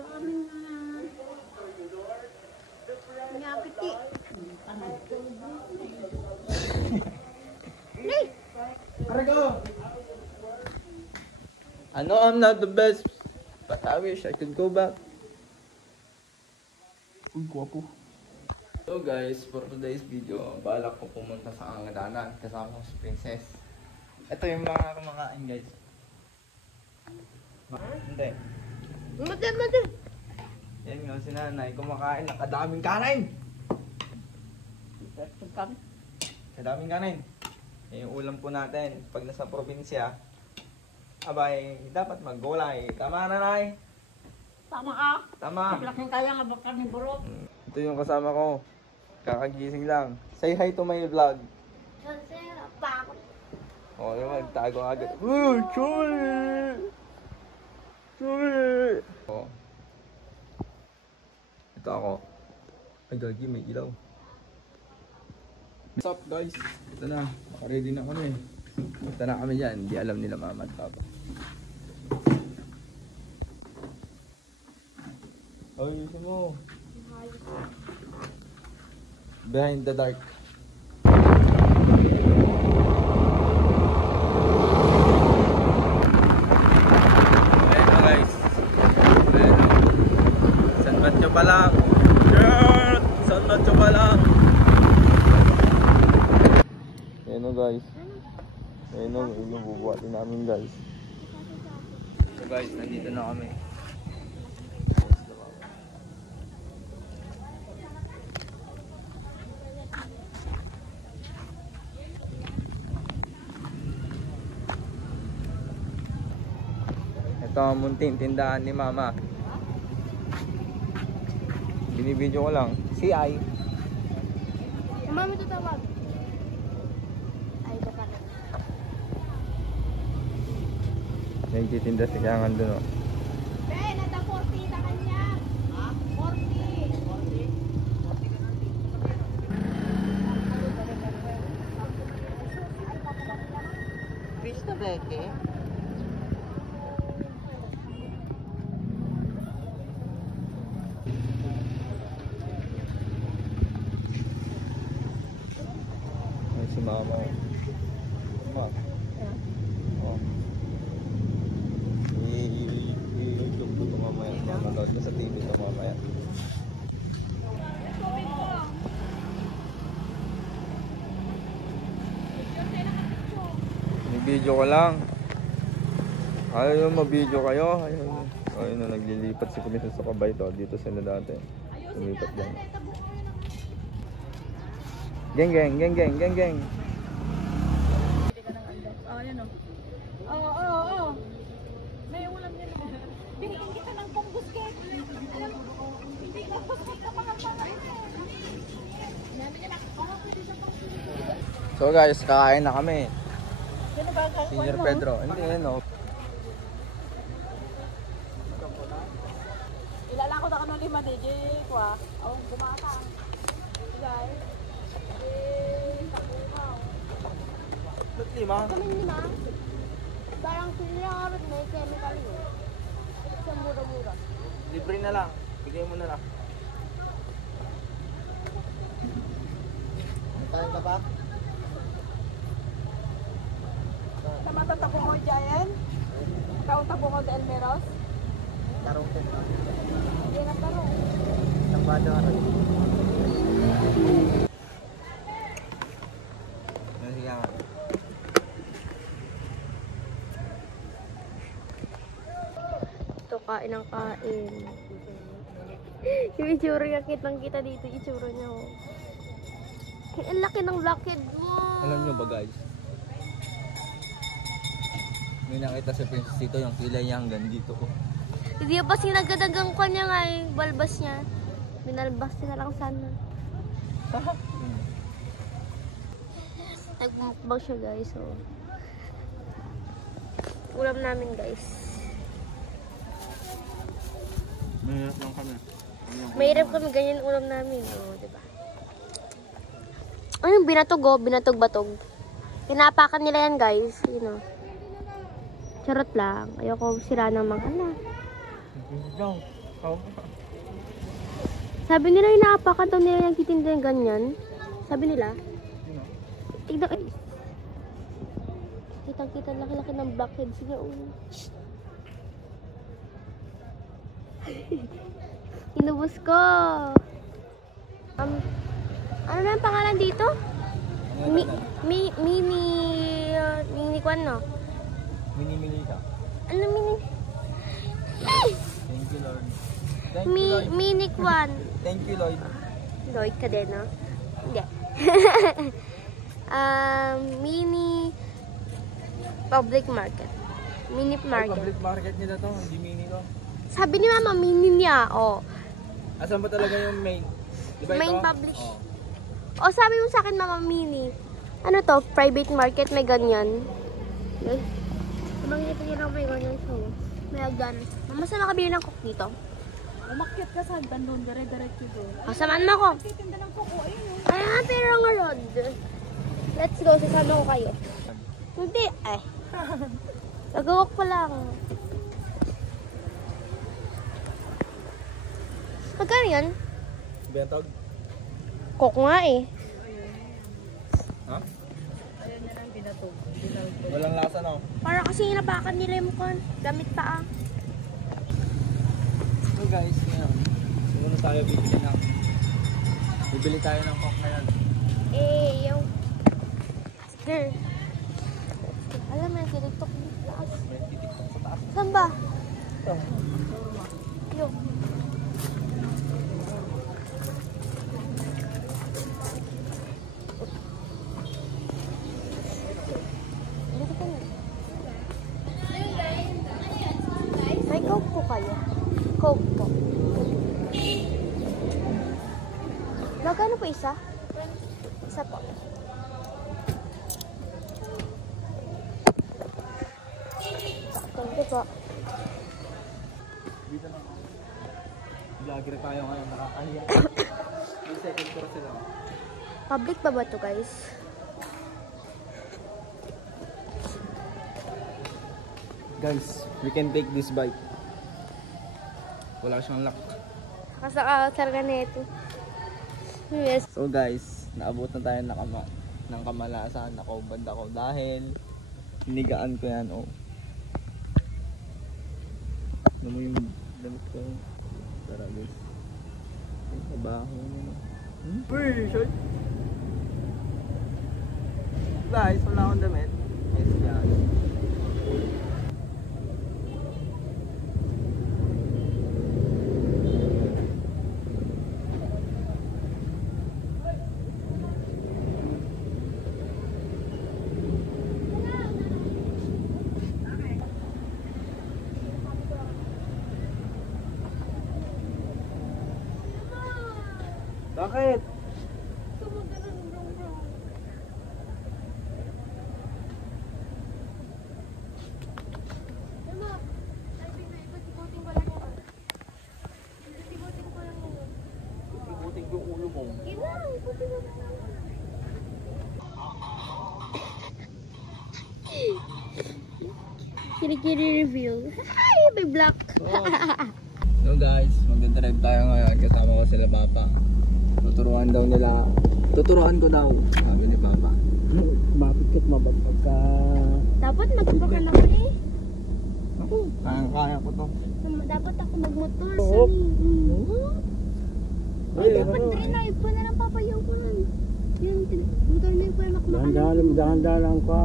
daming ngapiti. I know I'm not the best, but I wish I could go back. Uy, guwapo. So guys, for today's video, balak ko pumunta sa Angadanan kasama ko si Princess. Ito yung mga kumakain guys. Hindi. Mati. Yan nga si nanay, kumakain, nakadaming kanin! Kadaming kanin. Yung ulam po natin, pag nasa probinsya, abay, dapat maggulay. Tama nanay? Tama ka. Tama. Laking kaya nga baka ni burot. Ito yung kasama ko. Kakagising lang. Say hi to my vlog. Oh, yung magtago agad. Chuli! Chuli! Oh. Ito ako. Ay, gagi, may ilaw. What's up, guys? Ito na. Ready na kami. Punta na kami dyan. Hindi alam nila mama at papa. Ay, gusto mo. Behind the dark. Ayan na guys. Ayan na. Sanbat nyo pa lang. Sanbat nyo pa lang. Ayan na guys. Ayan na. Yung bubuhatin namin guys. So guys, nandito na kami. Ito ang munting tindahan ni mama. Binibidyo ko lang. Si Ay. Mami tutawag. Ay, baka na. Nagtitinda si Kangan doon oh. Ben, nata 40 na kanya. Ha? 40. 40. Fish na beke. Si mama. Mama. Oh. I-YouTube ko ito mamaya. Manood na sa TV ito mamaya. Video ko lang. Ayaw yung mabidyo kayo. Ayun na naglilipat si Princess sa kabay to. Dito sila dati. Lumipat dyan. Geng geng, geng geng, geng geng. Oh, yan o. Oo. May ulam yan o. Bigyan kita ng pangbuskit. Hindi ka buskit na mga. So guys, kakain na kami. Senior Pedro. Hindi yan o. Ilala ko na ka ng 5 DJ kwa. O, bumaka. Guys. Ba't 5? Kaming 5. Parang sila may chemical yun. Sa mura-mura. Libre na lang. Bigay mo na lang. Kain ka pa? Sa matatabo mo dyan? Kautabo mo sa Elmeros? Tarong din. Hindi na tarong. Tambado ka rin. Sige nga. Ito, kain ng kain. Yung itsura niya, kitang-kita dito, itsura niya. Oh. Ang laki ng blackhead mo. Alam nyo ba guys? May nakita sa Princess dito yung kilay niya hanggang dito. Hindi pa sinagadagang ko niya nga yung balbas niya. Binalbas niya na lang sana. Nagmukbang siya guys. So. Ulam namin guys. Mahirap lang kami. Mahirap kami ganyan ulam namin. O, diba? Ano yung binatog o? Binatog-batog. Pinapakan nila yan guys. You know. Charot lang. Ayoko sira ng mga anak. Oh. Sabi nila yung naapakan daw nila yung titinda yung ganyan. Sabi nila. Tignan. Kitang-kita laki-laki ng blackheads niya. Inubos ko. Ano na ang pangalan dito? Mini kwan, no? Mini ka. Ano mini? Thank you, Lord. Thank you, Lord. Mini kwan. Thank you, Lord. Lloyd ka din, no? Hindi. Mini public market. Mini market. Public market nila to, hindi mini to. Sabi ni Mama, mini niya. Oh. Asan ba talaga yung main? Diba Main ito? public. Oh. O sabi mo sa akin, Mama, mini. Ano to? Private market, may ganyan. Okay. Mangita niya lang may ganyan. So, may agdan. Mama, saan nakabili ng cook dito? Umakyat ka sa hagdan doon, dire-diretso doon. O, samahan mo ako. Titinda ng kuko, ayun. Ay, pero nga rod. Let's go, sasama ko kayo. Hindi, ay. Nag-walk pa lang. Magkano yan? Bentog? Cook nga eh. Ha? Ayun na lang, binatog. Walang lasa, no? Para kasi inapakan nila yung mukha. Gamit pa ah. So guys, ngayon, muna tayo bibili tayo ng coke ngayon. Eh, yung... Girl. Alam mo yung tiniktok dito taas. May titiktok sa taas. Saan ba? Ito. Yung... Dito ka na. May coke po kayo. Coke po. Magkano po isa? Isa po. Thank you po. Dito na ako. Vlogger tayo ngayon, nakakahiya. May second floor sila. Public ba ba ito, guys? Guys, we can take this bike. Wala siyang lock. Kasakasar ka na ito. Yes. So guys, naabot na tayo ng kamalasan. Nakaubad ako dahil hinigaan ko yan. Oh. Ano mo yung damit ko? Tara guys. Ay, kabaho nyo. Uy, short! Guys, wala akong damit. Yes, yan. Bakit? Ikutin ko yung ulo mo. Kiri-kiri review. Ay, may black. So guys, mag-drive tayo ngayon. Kasama ko sila Papa. Tuturuan ko daw, sabi ni Papa. Mapit ka't mabagpag ka. Dapat magpakan ako eh. Ako, kaya ko to. Dapat ako magmotor. Oo. Ay, dapat drive pa na lang papayaw ko nun. Yung motor na yung parang makamakan. Dahan-dahan lang ka.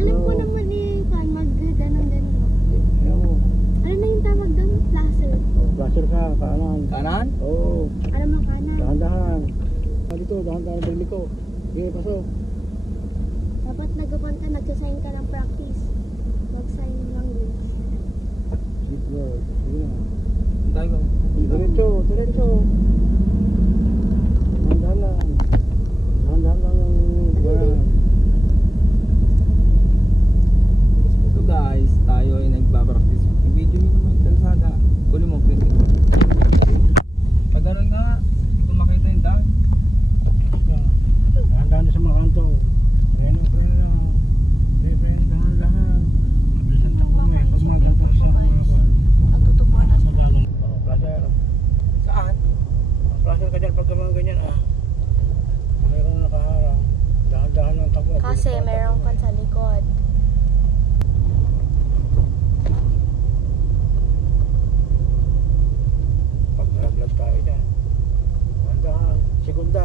Alam ko naman eh, mag-ganon-ganon. Ano na yung tawag doon? Placer. Placer ka, kanan. Kanan? Oo. Alam mo kanan. Dahan-dahan. Dito, dahan-dahan balik ko. Sige, pasok. Dapat nagapan ka, nagsasign ka ng practice. Mag-sign language. Sige, sige na. Tayo. Diretso, diretso. Dahan-dahan lang. Dahan-dahan lang yung buwan. So guys, tayo ay nagpa-practice. I-video nyo naman yung kalsada. Kunin mo, print it. Pag gano'n nga, hindi ko makita yung daan. Dahan-dahan na sa mga kanto. Preno lang. Preno, dahan-dahan. Bilisan mo kung may pag mga ganito sa mga kwan. Ang tutupuan na sa Placer Umaasal ka dyan pagka mga ganyan ah. Mayroong nakaharang. Dahan-dahan ng takbo. Kasi meron ka sa likod. Pag nalaglag tayo dyan. Dahan-dahan. Segunda.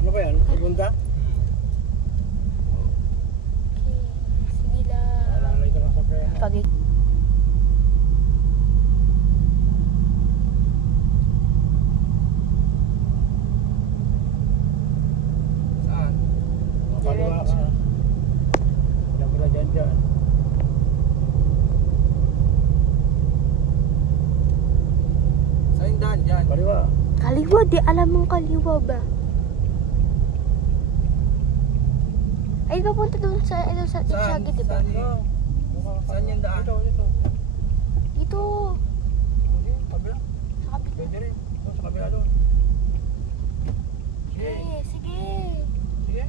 Ano ba yan? Segunda? Okay. Sige lang. Alalay ka lang sa preno. Pag Saan? Kaliwa ka. Diyan pala dyan. Saan yung daan dyan? Kaliwa. kaliwa, di alam mong kaliwa ba? Ay, papunta doon sa, ito sa Saan? Tichagi, di ba? Saan yung daan? Dito. Dito. Kabila. Sa kapit. Pwede rin. Doon sa kabila doon. Sige. Sige. Sige.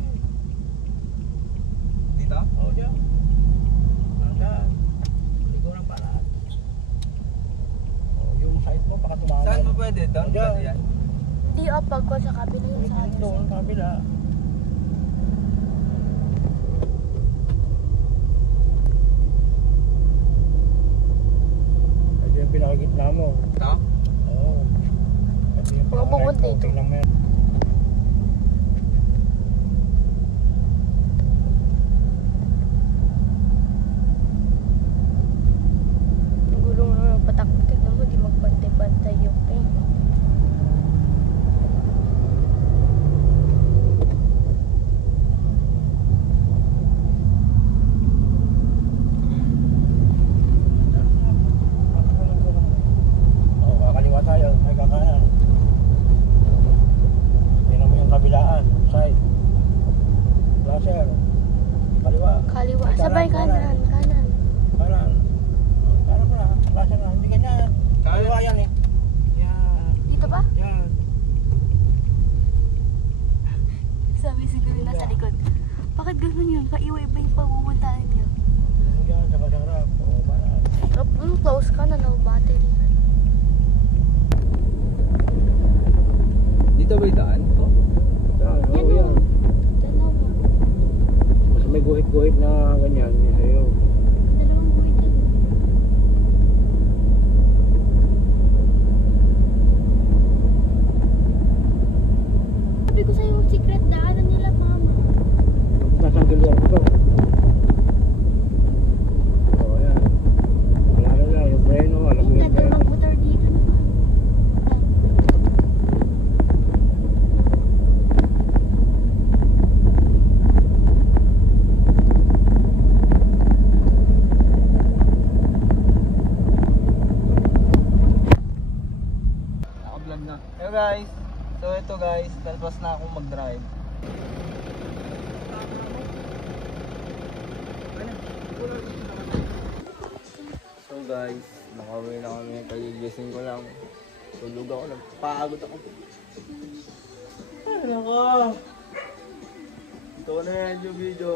Dito? Oo, dyan. Dahan-dahan. Ligo ng paraan. Oh, yung side mo, baka tumakan. Saan mo pwede? Doon Dyan. pwede yan? Di pag ko sa kabila yun sa atin. Doon, sa kabila. Ito yung pinakagitna mo. Ito? Oo. Ito yung Mga bukod pinaka-right, dito. konti lang meron. Ang gulong na ng patak. Tignan mo, di magpantay-pantay yung pain. Oo, kakaliwa tayo. Ay, kakanan. Tingnan mo yung kabilaan. Side. Blaser. Kaliwa. Kaliwa. Ay, Sabay kanan. kanan. Kanan. Kanan mo na. Blaser na. Hindi ganyan. Kaliwa yan eh. Yan. Dito ba? Yan. Sabi siguro nasa likod. Bakit ganun yun? Paiwa-iba yung pagpupuntahan niyo. Yan. Saka sa harap. Oo, parang. Close ka na, no battery. Dito ba yung daan? Yan. Yan Oo, o. yan. Dalawa. Mas may guhit-guhit na ganyan. Yan sa'yo. Dalawang buhay dyan. Sabi ko sa'yo, secret daanan nila, mama. Nasaan kiliyan ko to? Oo, yan. Wala na lang. Yung preno. Alam mo Ingat yung daw preno. mag-motor dito naman. Naka-vlog na. Hello guys. So ito guys, talpas na akong mag-drive. So guys, nakauwi na kami. Kagigising ko lang. Tulog ako, nagpagod ako. Ay nako. Ito na yan yung video.